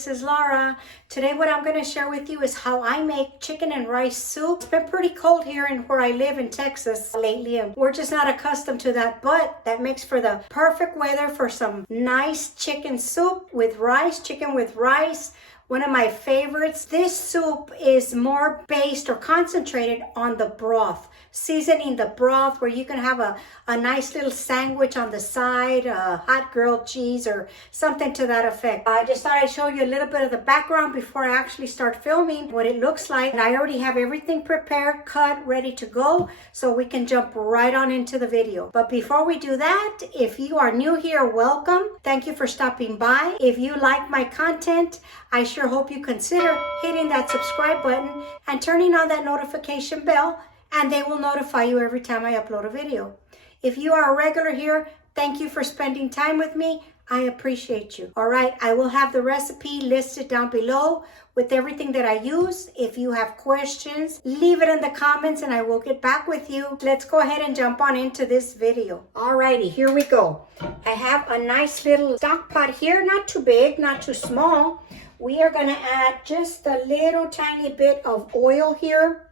this is Laura. Today what I'm going to share with you is how I make chicken and rice soup. It's been pretty cold here in where I live in Texas lately, and we're just not accustomed to that, but that makes for the perfect weather for some nice chicken soup with rice, chicken with rice. One of my favorites. This soup is more based or concentrated on the broth, seasoning the broth, where you can have a nice little sandwich on the side, hot grilled cheese or something to that effect. I just thought I'd show you a little bit of the background before I actually start filming what it looks like. And I already have everything prepared, cut, ready to go, so we can jump right on into the video. But before we do that, if you are new here, welcome. Thank you for stopping by. If you like my content, I sure hope you consider hitting that subscribe button and turning on that notification bell, and they will notify you every time I upload a video. If you are a regular here, thank you for spending time with me. I appreciate you. All right, I will have the recipe listed down below with everything that I use. If you have questions, leave it in the comments and I will get back with you. Let's go ahead and jump on into this video. All righty, here we go. I have a nice little stock pot here, not too big, not too small. We are going to add just a little tiny bit of oil here,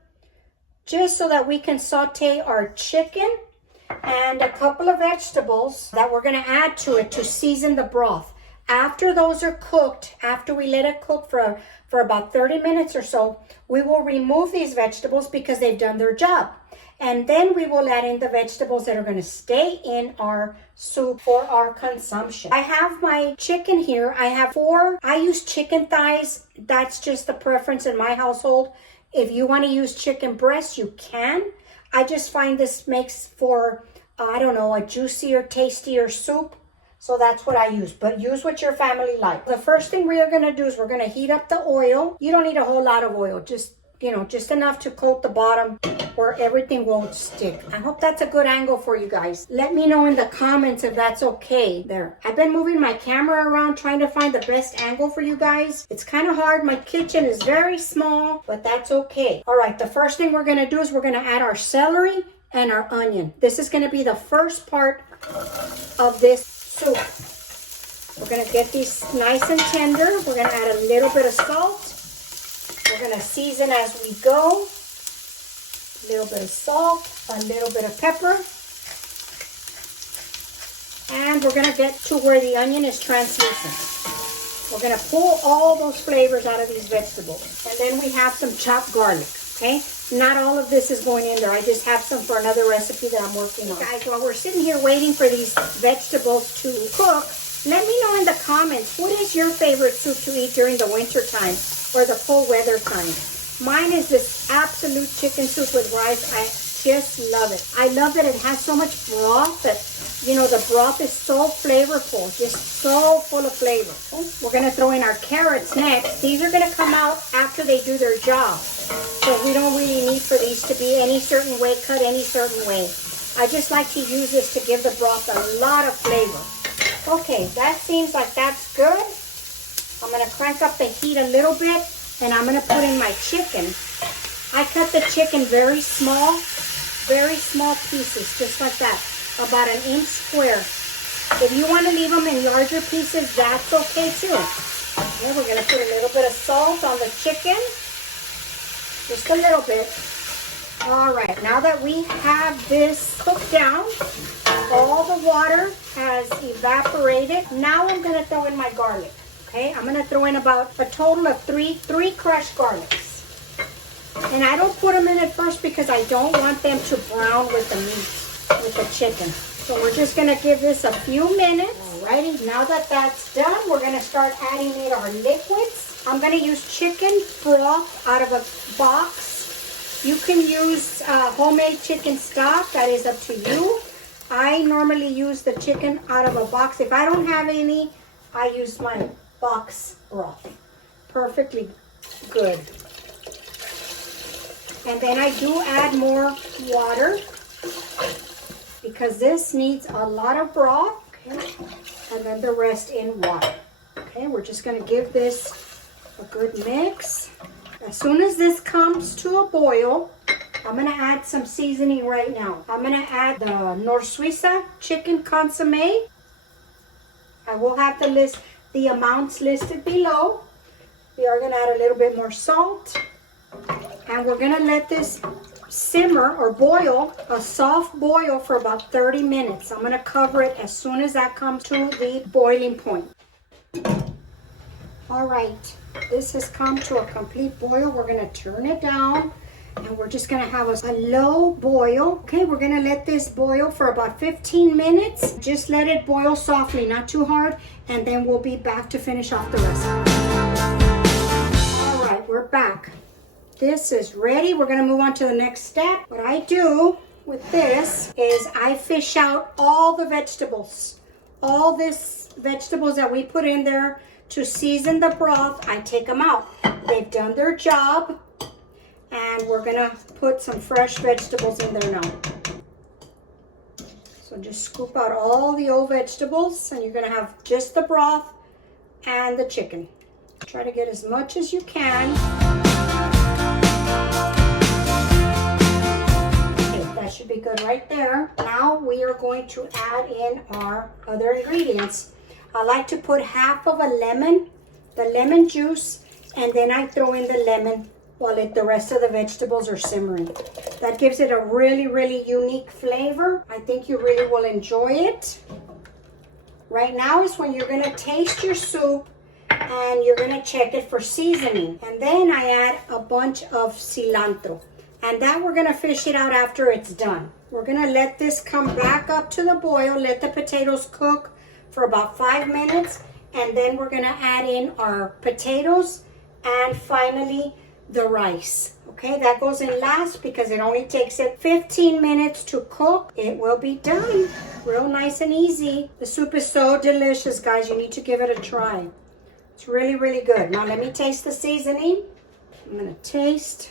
just so that we can saute our chicken, and a couple of vegetables that we're going to add to it to season the broth. After those are cooked, after we let it cook for about 30 minutes or so, we will remove these vegetables because they've done their job. And then we will add in the vegetables that are going to stay in our soup for our consumption. I have my chicken here. I have 4. I use chicken thighs. That's just the preference in my household. If you want to use chicken breast, you can. I just find this makes for, I don't know, a juicier, tastier soup. So that's what I use, but use what your family likes. The first thing we are going to do is we're going to heat up the oil. You don't need a whole lot of oil, just enough to coat the bottom where everything won't stick. I hope that's a good angle for you guys. Let me know in the comments if that's okay. There. I've been moving my camera around trying to find the best angle for you guys. It's kind of hard. My kitchen is very small, but that's okay. All right, the first thing we're going to do is we're going to add our celery and our onion. This is going to be the first part of this soup. We're going to get these nice and tender. We're going to add a little bit of salt. We're going to season as we go. A little bit of salt, a little bit of pepper. And we're going to get to where the onion is translucent. We're going to pull all those flavors out of these vegetables. And then we have some chopped garlic, okay? Not all of this is going in there. I just have some for another recipe that I'm working on. Guys, while we're sitting here waiting for these vegetables to cook, let me know in the comments, what is your favorite soup to eat during the winter time or the cold weather time? Mine is this absolute chicken soup with rice. I just love it. I love that it has so much broth that, the broth is so flavorful, just so full of flavor. We're going to throw in our carrots next. These are going to come out after they do their job. So we don't really need for these to be any certain way, cut any certain way. I just like to use this to give the broth a lot of flavor. Okay, that seems like that's good. I'm going to crank up the heat a little bit, and I'm going to put in my chicken. I cut the chicken very small pieces, just like that, about 1 inch square. If you want to leave them in larger pieces, that's okay too. Okay, we're going to put a little bit of salt on the chicken, just a little bit. All right, now that we have this cooked down, all the water has evaporated. Now I'm going to throw in my garlic. Okay, I'm going to throw in about a total of three crushed garlics. And I don't put them in at first because I don't want them to brown with the meat, with the chicken. So we're just going to give this a few minutes. Alrighty, now that that's done, we're going to start adding in our liquids. I'm going to use chicken broth out of a box. You can use homemade chicken stock. That is up to you. I normally use the chicken out of a box. If I don't have any, I use my box broth. Perfectly good. And then I do add more water because this needs a lot of broth. Okay. And then the rest in water. Okay, we're just going to give this a good mix. As soon as this comes to a boil, I'm going to add some seasoning right now. I'm going to add the suiza chicken consomme. I will have the amounts listed below. We are gonna add a little bit more salt. And we're gonna let this simmer or boil, a soft boil for about 30 minutes. I'm gonna cover it as soon as that comes to the boiling point. All right, this has come to a complete boil. We're gonna turn it down and we're just gonna have a low boil. Okay, we're gonna let this boil for about 15 minutes. Just let it boil softly, not too hard, and then we'll be back to finish off the rest. All right, we're back. This is ready. We're gonna move on to the next step. What I do with this is I fish out all the vegetables. All these vegetables that we put in there to season the broth, I take them out. They've done their job, and we're gonna put some fresh vegetables in there now. So just scoop out all the old vegetables, and you're gonna have just the broth and the chicken. Try to get as much as you can. That should be good right there. Now we are going to add in our other ingredients. I like to put half of a lemon, the lemon juice, and then I throw in the lemon while the rest of the vegetables are simmering. That gives it a really, really unique flavor. I think you really will enjoy it. Right now is when you're gonna taste your soup and you're gonna check it for seasoning. And then I add a bunch of cilantro. And that we're gonna fish it out after it's done. We're gonna let this come back up to the boil, let the potatoes cook for about 5 minutes, and then we're gonna add in our potatoes and finally the rice. Okay, that goes in last because it only takes it 15 minutes to cook. It will be done. Real nice and easy. The soup is so delicious, guys. You need to give it a try. It's really, really good. Now let me taste the seasoning. I'm gonna taste.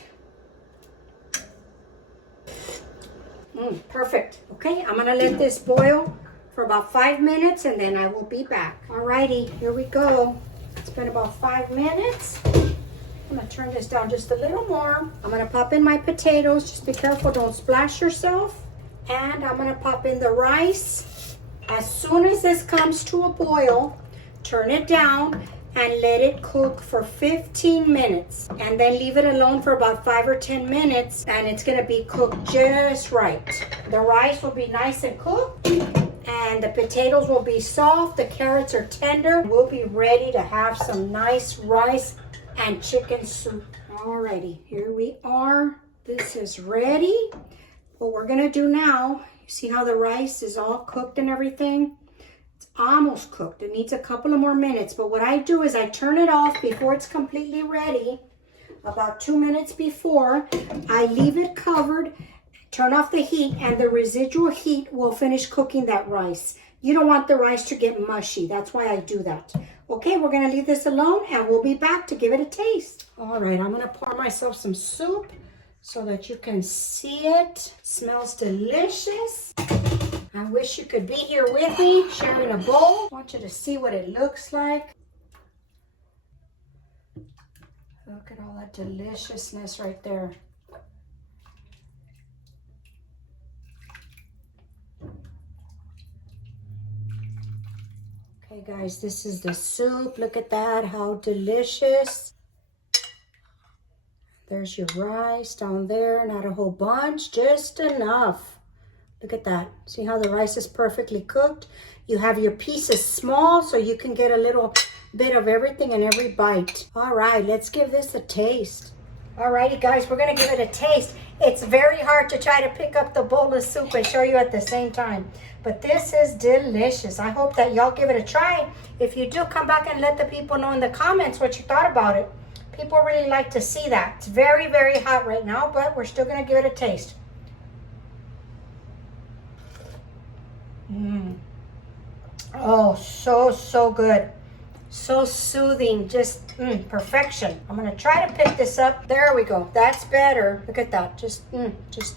Perfect. Okay, I'm gonna let this boil for about 5 minutes and then I will be back. Alrighty, here we go. It's been about 5 minutes. I'm gonna turn this down just a little more. I'm gonna pop in my potatoes. Just be careful, don't splash yourself. And I'm gonna pop in the rice. As soon as this comes to a boil, turn it down and let it cook for 15 minutes, and then leave it alone for about 5 or 10 minutes, and it's gonna be cooked just right. The rice will be nice and cooked, and the potatoes will be soft, the carrots are tender. We'll be ready to have some nice rice and chicken soup. Alrighty, here we are. This is ready. What we're gonna do now, you see how the rice is all cooked and everything? Almost cooked. It needs a couple of more minutes, but what I do is I turn it off before it's completely ready. About 2 minutes before, I leave it covered, turn off the heat, and the residual heat will finish cooking that rice. You don't want the rice to get mushy. That's why I do that. Okay, we're gonna leave this alone and we'll be back to give it a taste. All right, I'm gonna pour myself some soup so that you can see it. Smells delicious. I wish you could be here with me, sharing a bowl. I want you to see what it looks like. Look at all that deliciousness right there. Okay, guys, this is the soup. Look at that, how delicious. There's your rice down there, not a whole bunch, just enough. Look at that. See how the rice is perfectly cooked? You have your pieces small so you can get a little bit of everything in every bite. All right, let's give this a taste. All righty, guys, we're gonna give it a taste. It's very hard to try to pick up the bowl of soup and show you at the same time, but this is delicious. I hope that y'all give it a try. If you do, come back and let the people know in the comments what you thought about it. People really like to see that. It's very, very hot right now, but we're still gonna give it a taste. Oh, so good. So soothing, just perfection. I'm gonna try to pick this up. There we go, that's better. Look at that, just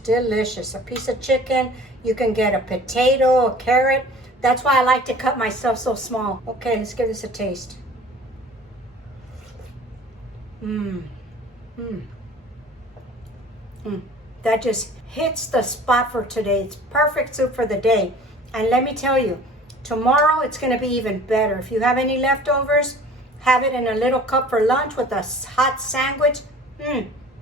delicious. A piece of chicken, you can get a potato, a carrot. That's why I like to cut myself so small. Okay, let's give this a taste. That just hits the spot for today. It's perfect soup for the day. And let me tell you, tomorrow it's going to be even better. If you have any leftovers, Have it in a little cup for lunch with a hot sandwich.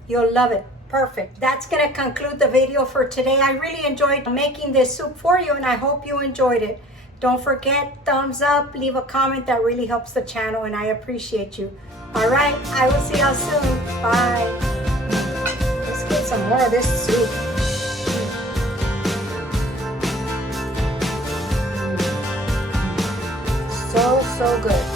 You'll love it. Perfect. That's going to conclude the video for today. I really enjoyed making this soup for you, and I hope you enjoyed it. Don't forget, thumbs up, leave a comment. That really helps the channel, and I appreciate you. All right, I will see y'all soon. Bye. Let's get some more of this soup. So good.